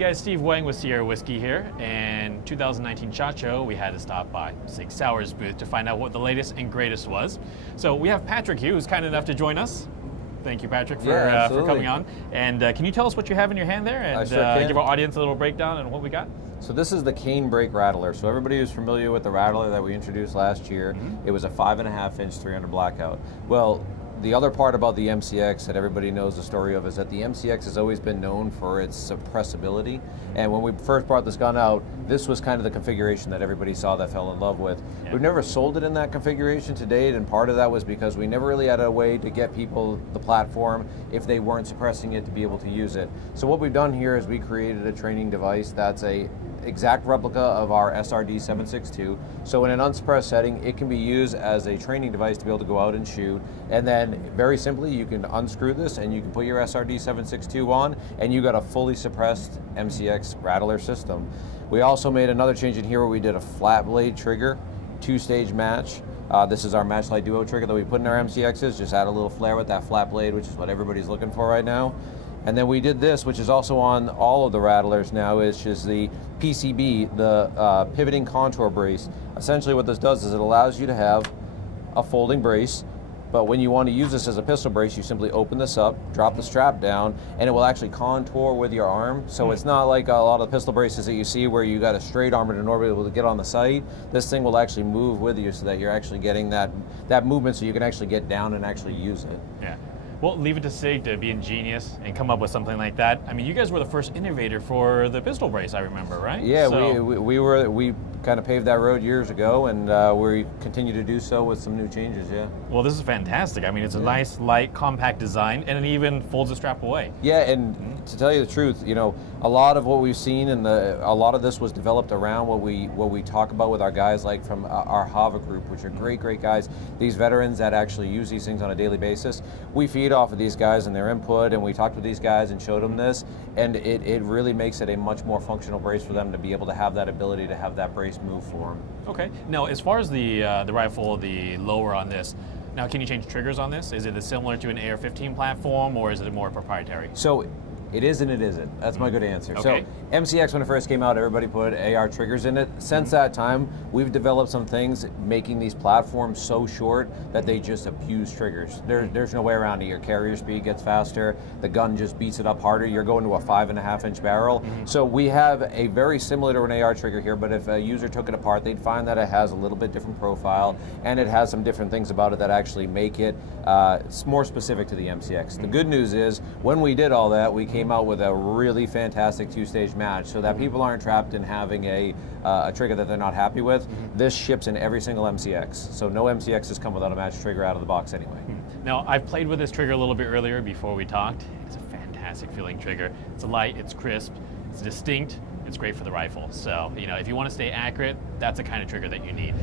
guys, Steve Wang with Sierra Whisky here, and 2019 SHOT Show, we had to stop by Sig Sauer's booth to find out what the latest and greatest was. So we have Patrick here, who's kind enough to join us. Thank you, Patrick, for coming on. And can you tell us what you have in your hand there, and give our audience a little breakdown on what we got? So this is the Canebrake Rattler. So everybody who's familiar with the Rattler that we introduced last year, it was a 5.5-inch 300 blackout. Well, the other part about the MCX that everybody knows the story of is that the MCX has always been known for its suppressibility. And when we first brought this gun out, this was kind of the configuration that everybody saw that fell in love with. Yeah. We've never sold it in that configuration to date, and part of that was because we never really had a way to get people the platform if they weren't suppressing it to be able to use it. So what we've done here is we created a training device that's a exact replica of our SRD 762. So in an unsuppressed setting, it can be used as a training device to be able to go out and shoot. And then very simply, you can unscrew this and you can put your SRD 762 on, and you got a fully suppressed MCX Rattler system. We also made another change in here where we did a flat blade trigger, 2-stage match. This is our Matchlight Duo trigger that we put in our MCXs, just add a little flare with that flat blade, which is what everybody's looking for right now. And then we did this, which is also on all of the Rattlers now, is just the PCB, the pivoting contour brace. Essentially what this does is it allows you to have a folding brace, but when you want to use this as a pistol brace, you simply open this up, drop the strap down, and it will actually contour with your arm. So it's not like a lot of pistol braces that you see where you got a straight arm in order to be able to get on the sight. This thing will actually move with you so that you're actually getting that movement so you can actually get down and actually use it. Yeah. Well, leave it to Sig to be ingenious and come up with something like that. I mean, you guys were the first innovator for the pistol brace, I remember, right? Yeah, so we kind of paved that road years ago, and we continue to do so with some new changes, yeah. Well, this is fantastic. I mean, it's a nice, light, compact design, and it even folds the strap away. Yeah, and to tell you the truth, you know, a lot of what we've seen and a lot of this was developed around what we talk about with our guys like from our Hava group, which are great guys. These veterans that actually use these things on a daily basis. We feed off of these guys and their input, and we talked with these guys and showed them this, and it really makes it a much more functional brace for them to be able to have that ability to have that brace move for them. Okay. Now, as far as the rifle, the lower on this, now can you change triggers on this? Is it similar to an AR-15 platform, or is it more proprietary? So it is and it isn't. That's my good answer. Okay. So MCX, when it first came out, everybody put AR triggers in it. Since that time, we've developed some things making these platforms so short that they just abuse triggers. There's no way around it. Your carrier speed gets faster. The gun just beats it up harder. You're going to a 5.5-inch barrel. So we have a very similar to an AR trigger here, but if a user took it apart, they'd find that it has a little bit different profile, and it has some different things about it that actually make it more specific to the MCX. The good news is, when we did all that, we came out with a really fantastic 2-stage match so that people aren't trapped in having a trigger that they're not happy with. This ships in every single MCX, so no MCXs come without a match trigger out of the box anyway. Now, I've played with this trigger a little bit earlier before we talked. It's a fantastic feeling trigger. It's light, it's crisp, it's distinct, it's great for the rifle. So, you know, if you want to stay accurate, that's the kind of trigger that you need.